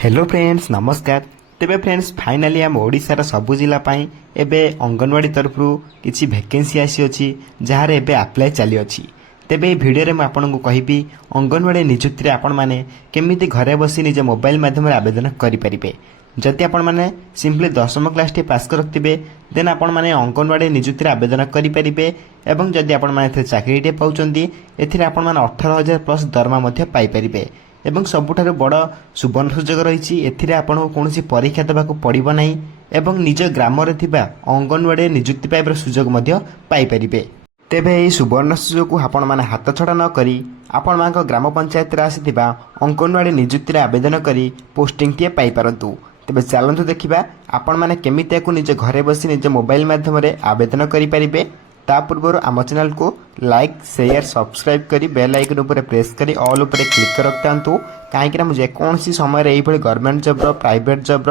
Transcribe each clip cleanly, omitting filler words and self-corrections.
Hello friends नमस्कार। तेबे friends finally आम ओडिशार सबु जिला पाई एबे अंगनवाड़ी तरफ किसी वैकेंसी आसी अछि जहार एबे अप्लाई चली अछि। तेबे भिडियो रे मैं आपन को कहिबी अंगनवाड़ी नियुक्ति रे आपण माने केमिति घरे बसी निज मोबाइल माध्यम रे आवेदन करि परिबे। जति आपण माने सिंपली 10वीं क्लास टी पास करथिबे देन आपण माने अंगनवाड़ी नियुक्ति रे आवेदन करि परिबे एवं जति आपण माने एथे चाकरी टे पाउचंदी एथिरे आपण माने 18,000 प्लस दरमा मध्ये पाई परिबे। एवं सबुठारु बड़ सुवर्ण सुजोग रही एथिरे आपको कौन परीक्षा देवाक पड़ो ना एवं निज ग्राम अंगनवाड़ी नियुक्ति पाइबार सुजोग पाइपर। तेबे यही सुवर्ण सुजोग को आपण मैंने हाथ छड़ा न करी आपण मान ग्राम पंचायत आसीथिबा अंगनवाड़ी नियुक्ति आवेदन करी पोस्टिंग टी पाई पारंतु। तेबे चलंतु देखिबा आपण माने केमिति याकु निज घरे बसी निज मोबाइल माध्यम रे आवेदन करि परिबे। ता पूर्व आम चैनल को लाइक शेयर सब्सक्राइब करी बेल आइकन ऊपर प्रेस करी ऑल ऊपर क्लिक कर रखिथांतु कहीं मुझे कौन सी समय यही government job private job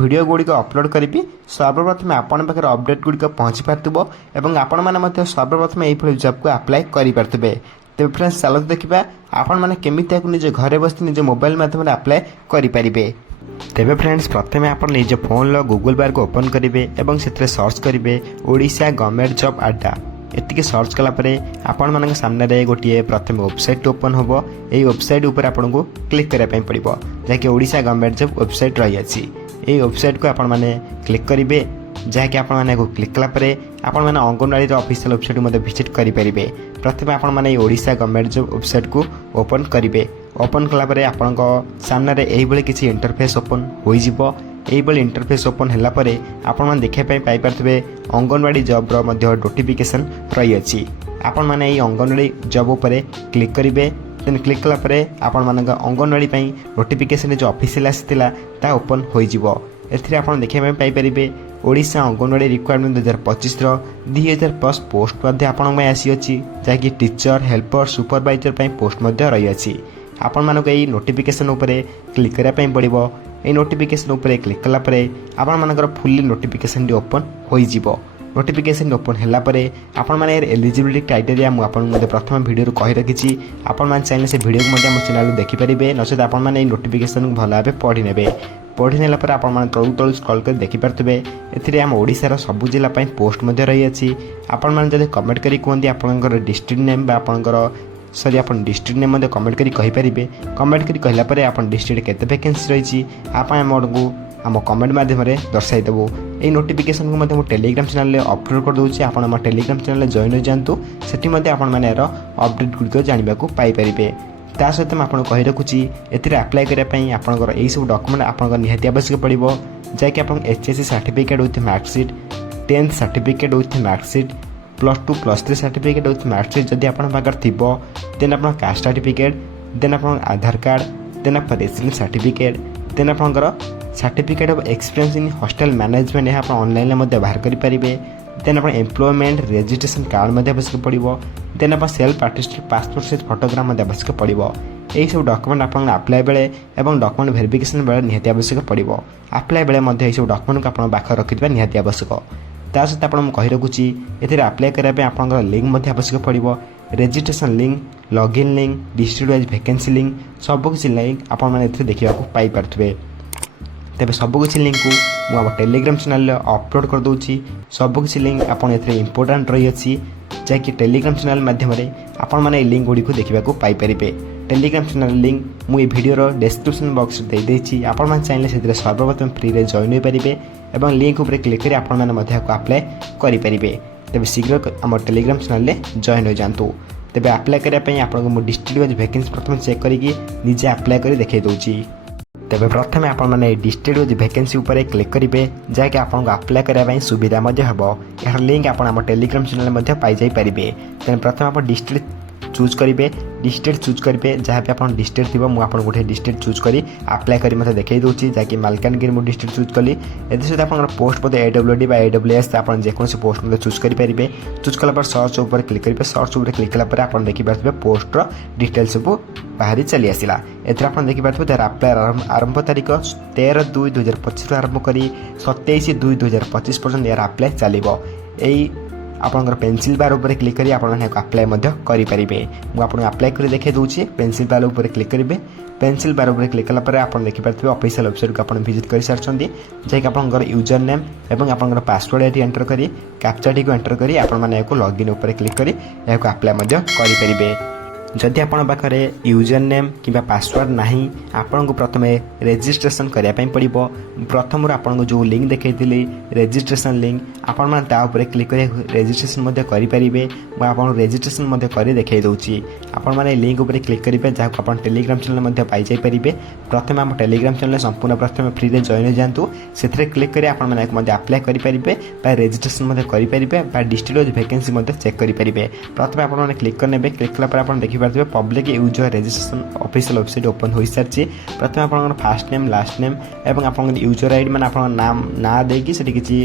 video गुड़िक अपलोड करी सर्वप्रथम आपण पाखे अपडेट गुड़िक पहुँची पार्थिव एवं आपण मैंने सर्वप्रथम यही जॉब को अप्लाई करेंगे। तेज फ्रेंड्स चलते देखा आपण मैंने केमिति निज घरे बस निज मोबाइल माध्यम अप्लाई करेंगे। तेबे फ्रेंड्स प्रथमे आपण निज फोन लो गूगल बार को ओपन करेंगे और से सर्च करेंगे ओडिशा गवर्नमेंट जॉब अड्डा। एतिके सर्च कलापर आपण मान सामने गोटे प्रथम वेबसाइट ओपन हम यही वेबसाइट उपर आपन को क्लिक करने पड़ो जहाँकि ओडिशा गवर्नमेंट जॉब वेबसाइट रही है। यही वेबसाइट को आपण मैंने क्लिक करेंगे जहाँकि आपण मैंने क्लिक कलापर आपण मैंने अंगनवाड़ी ऑफिशियल वेबसाइट को विजिट करेंगे। प्रथम आपण मैंने ओडिशा गवर्नमेंट जॉब वेबसाइट को ओपन करेंगे। ओपन कलापर आपण सामने यही किसी इंटरफेस ओपन हो इंटरफेस ओपन होगापर आपण मैंने देखापी पाइपे अंगनवाड़ी जॉब नोटिफिकेशन रही है। आपण मैंने यही अंगनवाड़ी जॉब उपर क्लिक करेंगे। देन क्लिक कलापर आपण मान अंगनवाड़ी नोटिफिकेशन जो ऑफिशियल आसाला ओपन हो देखा Piper Odisha anganwadi requirement 2025 2000 plus post आसी अच्छी जहाँकि टीचर हेल्पर सुपरवाइजर पोस्ट रही है। आपण मानक यही नोटिफिकेशन उपर क्लिक करने पड़ो। ये नोटिफिकेशन उपर क्लिक कलापर आपण मानकर फुल्ली नोटिफिकेशन ओपन हो नोटिफिकेशन ओपन होगापर आपण मैंने एलिजिबिलिटी क्राइटेरिया मुझे प्रथम वीडियो कही रखी आपण मैंने चाहिए से वीडियो को मो चैनल देखिपारे नचेत आपण मैंने नोटिफिकेशन भल भाव पढ़ी ने पढ़ी नेलापर आपण मैंने तलू तलू स्क्रॉल कर देखिपारे एथिरे आम ओडिशार सबु जिला पोस्ट रही है। आपण मैंने जब कमेंट करी कहते आपंकर डिस्ट्रिक्ट नेम आपंकर सॉरी आप डिस्ट्रिक्ट नेम कमेंट करी कहींपारे कमेंट करी कहलापर आप डिस्ट्रिक्ट केते वैकेंसी रही आप आम कमेंट माध्यम दर्शाईदेबू। ये नोटिफिकेशन को मो टेलीग्राम चैनल अपलोड कर दूसरी आप टेलीग्राम चैनल जॉइन हो जातु से यार अपडेट गुड़िक जानवा पाइपर। ता सहित मुझे कही रखुच्छी एप्लाई करने आपंकर यही सब डॉक्यूमेंट आपंकर निहाती आवश्यक पड़ो जैकि आप HSC certificate with marksheet 10th certificate with marksheet +2 +3 certificate with marksheet जदि आपन पाकर थिबो देन आपन कास्ट सर्टिफिकेट देन आपन आधार कार्ड देन आपन रेसिडेंस सर्टिफिकेट देन आपनकर certificate of experience in hostel management यह आप ऑनलाइन में बाहर करेंगे। देन आप एम्प्लॉयमेंट रजिस्ट्रेशन कार्ड आवश्यक पड़ो देन आप self attested passport size photograph आवश्यक पड़ो। यही सब डॉक्यूमेंट आप अप्लाई बेले और डॉक्यूमेंट वेरिफिकेशन बेले निहाती आवश्यक पड़ो। अप्लाई बेले यही सब डॉक्यूमेंट को आप पाखे रखिथा निहाती आवश्यक। ता सहित आपको कही रखुच्छी एथिरे अप्लाई करने आप लिंक आवश्यक पड़ो registration link login link district wise vacancy link सबकिछ लिंक आपने देखा पाइपे। तेरे सबकिछ लिंक को मुझे टेलीग्राम चैनल अपलोड कर दूसरी सबकिछ लिंक आपड़ इंपोर्टाट रही है जहाँकि टेलीग्राम चैनल मध्यम आपण मैंने लिंक गुड़ी को देखा पाइपर। टेलीग्राम चैनल लिंक मुझे वीडियो डिस्क्रिप्शन बॉक्स देदेछि आपण मैंने चाहिए से सर्वप्रथम फ्री रे जॉइन हो पारे और लिंक उपर क्लिक कर आपण मैंने अप्लाई करेंगे। तेज शीघ्र आम टेलीग्राम चैनल जॉइन हो जातु। तेज अप्लाई करने आपको डिस्ट्रिक्ट वाइज वैकेंसी प्रथम चेक करके निजे अप्लाई कर देखा दूसरी। तेज प्रथम आप डिस्ट्रिक्ट वाइज वैकेंसी उपर क्लिक करेंगे जहाँकि आपको अप्लाई करने सुविधा हम यार लिंक आप टेलीग्राम चैनल पाई पारे। तेज प्रथम आप डिस्ट्रिक्ट चूज करेंगे डिस्ट्रिक्ट चूज करेंगे जहाँ भी आप डिस्ट्रिक्ट थी मुझे गोटे डिस्ट्रिक्ट चूज करी अप्लाई करी मतलब देखा दूसरी जहाँकि मालकानगिरी मुझे डिस्ट्रिक्ट चूज कली सहित आप पोस्ट बोधे AWD AWS आप जेकोसी पोस्ट चूज करेंगे। चूज कलापर सर्च ऊपर क्लिक करेंगे सर्च ऊपर क्लिक कलापर आप देखिपारे पोस्टर डिटेल सब बाहरी चली आसला। एथर आप देखिपारे तार अप्लाई आरंभ तारीख 13/2/2025 आरंभ कर 27/2/2025 पर्यटन यार अप्लाई चलो। यही आपणकर पेंसिल बार उपर क्लिक करी आपण अप्लाई करेंगे। मुझे आपको अप्लाई कर देखे दूसरी पेंसिल बार उपर क्लिक करेंगे। पेंसिल बार उपर क्लिक कलापर आप देखिपारे ऑफिशियल वेबसाइट को आप विजिट कर सारी जैक आप यूजर नेम और आप पासवर्ड ये एंटर करी कैप्चा टी एंटर करी आपने लॉगिन उपर क्लिक करी अप्लाई करेंगे। जदि आपण पाखे यूजर नेम कि पासवर्ड नहीं आपन को प्रथम रेजिस्ट्रेशन करने पड़ो। प्रथम आपन जो लिंक देखी रेजिस्ट्रेशन लिंक आपण तापर क्लिक कर रेजिस्ट्रेशन करेंगे। मुझे रेजिस्ट्रेशन कर देखा दूसरी आपण मैंने लिंक उपर क्लिक करेंगे जहाँ आप टेलीग्राम चैनल पाइजापे। प्रथम आम टेलीग्राम चैनल संपूर्ण प्रथम फ्री में जॉइन जातु से क्लिक कर अप्लाई करेंगे रेजिस्ट्रेशन करेंगे डिस्ट्रिक्ट वैकेंसी चेक करेंगे। प्रथम आपने क्लिक करने क्लिक कलापर देखिए public user registration official website open हो सारी। प्रथम आप फास्ट नेम लास्ट नेम और आप यूजर आईडी मैंने आप नाम ना देकी से किसी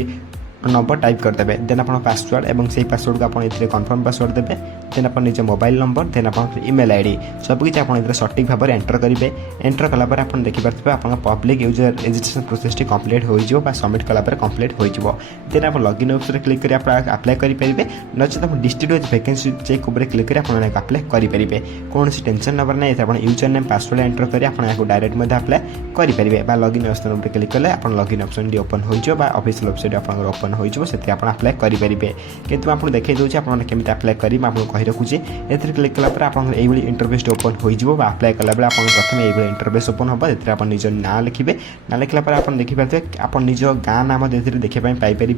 नंबर टाइप करदे। देन आप पासवर्ड और से पासवर्ड को आप कन्फर्म पासवर्ड देते। देन आप निज मोबाइल नंबर देन आप ईमेल आईडी सबकि आप सठिक भाव में एंटर करेंगे। एंटर कलापर आप देखिपारे आप public user registration process complete हो सबमिट कलापर कम्प्लीट हो। देन आप लॉगिन ऑप्शन क्लिक कर अप्लाई करेंगे नचेत आप डिस्ट्रिक्ट वैकेंसी चेक उपर क्लिक कर अप्लाई करेंगे। कौन टेंशन नंबर ना आप यूजर नेम पासवर्ड एंटर कर डायरेक्ट अप्लाई करेंगे। लॉगिन ऑप्शन उपर क्लिक कले आप लॉगिन ऑप्शन ओपन हो ऑफिशियल वेबसाइट ओपन हो अप्लाई करेंगे। किंतु आपको देखा दूसरी आपमि अप्लाई करेंगे आपको कही रखुच्छे ए क्लिक कलापर आप इंटरफेस ओपन हो अप्लाई कला बेले आप प्रथम ये इंटरफेस ओपन हम जैसे आप निज ना लिखे ना लिखला आप देखिपारे आप निज गाँ नाम देखापी पाइपर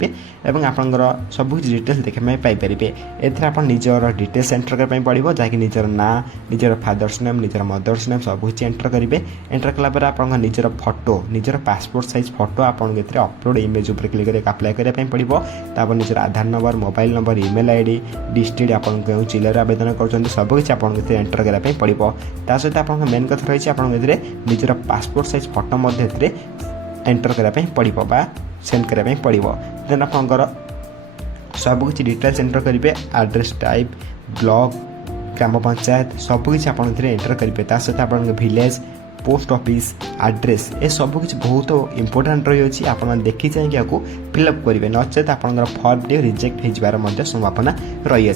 और आपंकर सब डिटेल्स देखापी पाइपर। एथर आप निजर डिटेल्स एंटर करने पड़ो जहाँकि निजर ना निजर फादर्स नेम निजर मदर्स नेम सब कुछ एंटर करेंगे। एंटर कलापर आप निजर फोटो निजर पासपोर्ट साइज फोटो आपको अपलोड इमेज उपर क्लिक कर अप्लाई करने पड़ो। तापर निजर Aadhaar number mobile number email ID district आपन क्यों जिले आवेदन कर सब किसी आप एंटर करने पड़ो। ता सहित आप मेन कथा रही है निजर पासपोर्ट साइज फोटो एंटर करने पड़ो सेंड करने पड़ो। देन आपंकर सब किसी डिटेल्स एंटर करेंगे एड्रेस टाइप ब्लॉक ग्राम पंचायत सबकि आप एंटर करेंगे। ता सहित आप विलेज पोस्ट ऑफिस एड्रेस ये सब किसी बहुत इंपोर्टाट रही आप देखी चाहिए आपको फिलअप करेंगे नचेत आप फर्म टी रिजेक्ट हो संभावना रही है।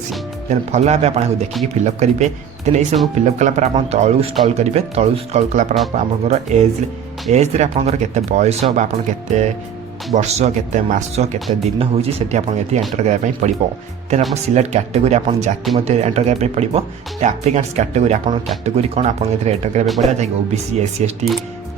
देन भल भाव आपको देखिए फिलअप करेंगे। देन ये सब फिलअप कलापर आप तलू स्क्रॉल करेंगे तलू स्क्रॉल कलापर आपर एज आपंकर केते बयस आप वर्ष केते मास केते दिन हो एंटर करने पड़ो। देन आप सिलेक्ट कैटेगरी आप जाति एंटर करने पड़ो। एप्लिकेंट्स कैटेगरी आप कैटेगरी कौन आप एंटर करने पड़ो जैसे ओबीसी एससी एसटी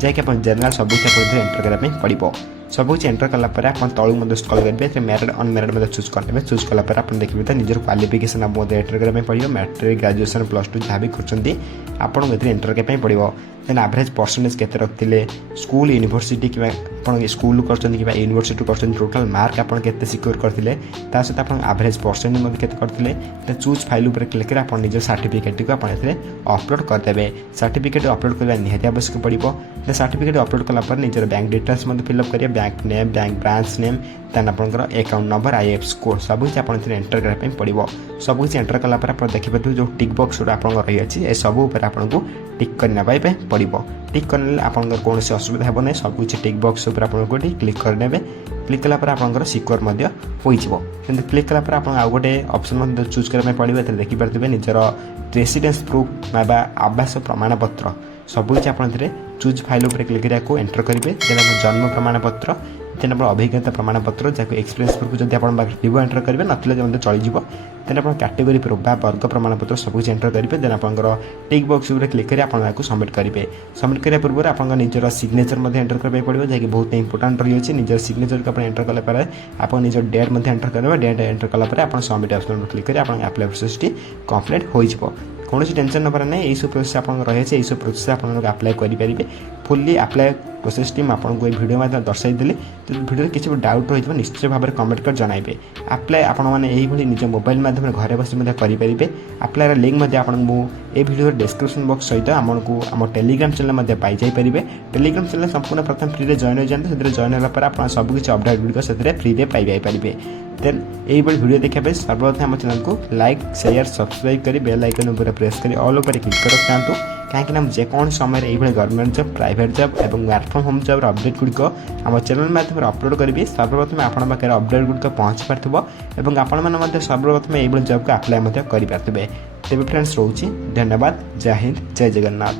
जैक आप जनरल सब एंटर करने पड़ो। सब कुछ एंटर कलापर आप तलू स्क्रॉल करेंगे मैरिड अनमेरिड चूज करेंगे। चूज कलापर आप देखिए निजर क्वालिफिकेशन आप एंटर करने पड़ो मैट्रिक ग्रेजुएशन प्लस टू जहाँ भी करते आपको एंटर करने पड़ो। देन एवरेज परसेंटेज केते रखते स्कूल यूनिवर्सिटी कि स्कूल कर यूनिवर्सिटी कर टोटाल मार्क आप सिक्योर करते सहित आप एवरेज परसेंटेज केते करते चूज फाइल उपर क्लिक कर आप निज सर्टिफिकेट को आप अपलोड करदे। सर्टिफिकेट अपलोड करने निहाती आवश्यक पड़ो। सर्टिफिकेट अपलोड कलापर निजर बैंक डिटेल्स फिलअप करेंगे bank name bank branch name then आपंकर अकाउंट नंबर आईएफएससी कोड सब कुछ आप एंटर करने पड़ो। सब कुछ एंटर कलापर आप देखिए जो टिक बॉक्स आप रही है सब उपर आपको टिक करने पड़ो। टिक करने आपंकर कौन असुविधा हे ना सब कुछ टिक बॉक्स उपर आपको क्लिक करने क्लिक कलापर आपंकर सिक्योर हो क्लिक कलापर आप आउ गोटे ऑप्शन चूज करने पड़ो। देखिपारे निजर रेसिडेंस प्रूफ आवास प्रमाणपत्र सब कुछ आप चूज फाइल उपर क्लिक कर एंटर करेंगे। देन जन्म प्रमाणपत्र देन आप अभिज्ञता प्रमाणपत्र जहाँ एक्सपीरियंस प्रूफ जब आप एंटर करेंगे ना चलीज। देन आप कैटेगरी प्रूफ वर्ग प्रमाणपत्र सब कुछ एंटर करेंगे। देन आपंकर टिक बॉक्स उपर क्लिक कर आपको सबमिट करेंगे। सबमिट करने पूर्व आप निजर सिग्नेचर एंटर करने पड़ो जहाँकि बहुत इंपोर्टाट रही है। निजर सिग्नेचर को एंटर कलापर आप निज डेट एंटर करेंगे। डेट एंटर कलापर आप सबमिट ऑप्शन क्लिक कर अप्लाई प्रोसेस कंप्लीट हो कौन टेंशन नंबर ना यही सब प्रोसेस आप रही है। सब प्रोसेस आप अप्लाई करेंगे फुल्ली अप्लाई प्रोसेस टीम आपको ये वीडियो में दर्शाई तो वीडियो किसी भी डाउट रही है निश्चय भाव में कमेंट कर जनइबे। अप्लाई आपने निज मोबाइल माध्यम घर बस करेंगे। अप्लाई लिंक आपको ये वीडियो डिस्क्रिप्शन बॉक्स सहित आमको आम टेलीग्राम चैनल पाइजापे। टेलीग्राम चैनल संपूर्ण प्रथम फ्री में जॉइन हो जाते जॉइन होगा आप सबकि अपडेट गुड़िक से फ्री में पाइजापे। देन यही वीडियो देखा सर्वप्रथम आम चैनल को लाइक शेयर सब्सक्राइब कर बेल आइकन उपर प्रेस कर ऑल उपर क्लिक कर रखिथांतु कहीं जेको समय यही गवर्नमेंट जॉब प्राइवेट जॉब और work from home job update गुड़िक आम चैनल माध्यम अपलोड करी सर्वप्रथम आपण पाखे अपडेट गुड़िक पहुँची पार्थो और आपण मैंने सर्वप्रथम यही जॉब को आप्लाय करेंगे। तेज फ्रेंड्स रोचे धन्यवाद। जय हिंद जय जगन्नाथ।